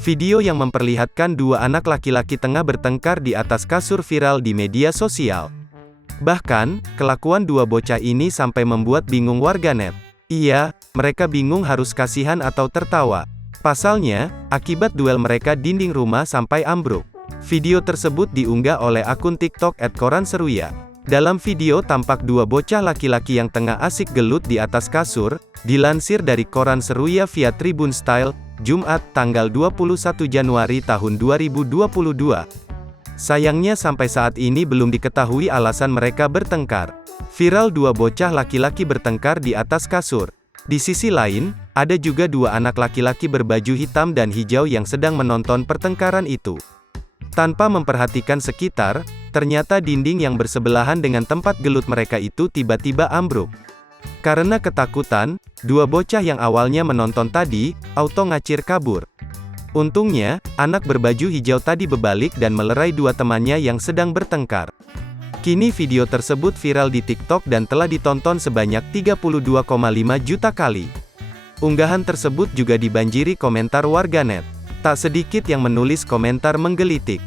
Video yang memperlihatkan dua anak laki-laki tengah bertengkar di atas kasur viral di media sosial. Bahkan, kelakuan dua bocah ini sampai membuat bingung warganet. Iya, mereka bingung harus kasihan atau tertawa. Pasalnya, akibat duel mereka dinding rumah sampai ambruk. Video tersebut diunggah oleh akun TikTok @koranseruya. Dalam video tampak dua bocah laki-laki yang tengah asik gelut di atas kasur, dilansir dari Koran Seruya via Tribun Style, Jumat, tanggal 21 Januari tahun 2022. Sayangnya sampai saat ini belum diketahui alasan mereka bertengkar. Viral dua bocah laki-laki bertengkar di atas kasur. Di sisi lain, ada juga dua anak laki-laki berbaju hitam dan hijau yang sedang menonton pertengkaran itu. Tanpa memperhatikan sekitar, ternyata dinding yang bersebelahan dengan tempat gelut mereka itu tiba-tiba ambruk. Karena ketakutan, dua bocah yang awalnya menonton tadi, auto ngacir kabur. Untungnya, anak berbaju hijau tadi berbalik dan melerai dua temannya yang sedang bertengkar. Kini video tersebut viral di TikTok dan telah ditonton sebanyak 32,5 juta kali. Unggahan tersebut juga dibanjiri komentar warganet. Tak sedikit yang menulis komentar menggelitik.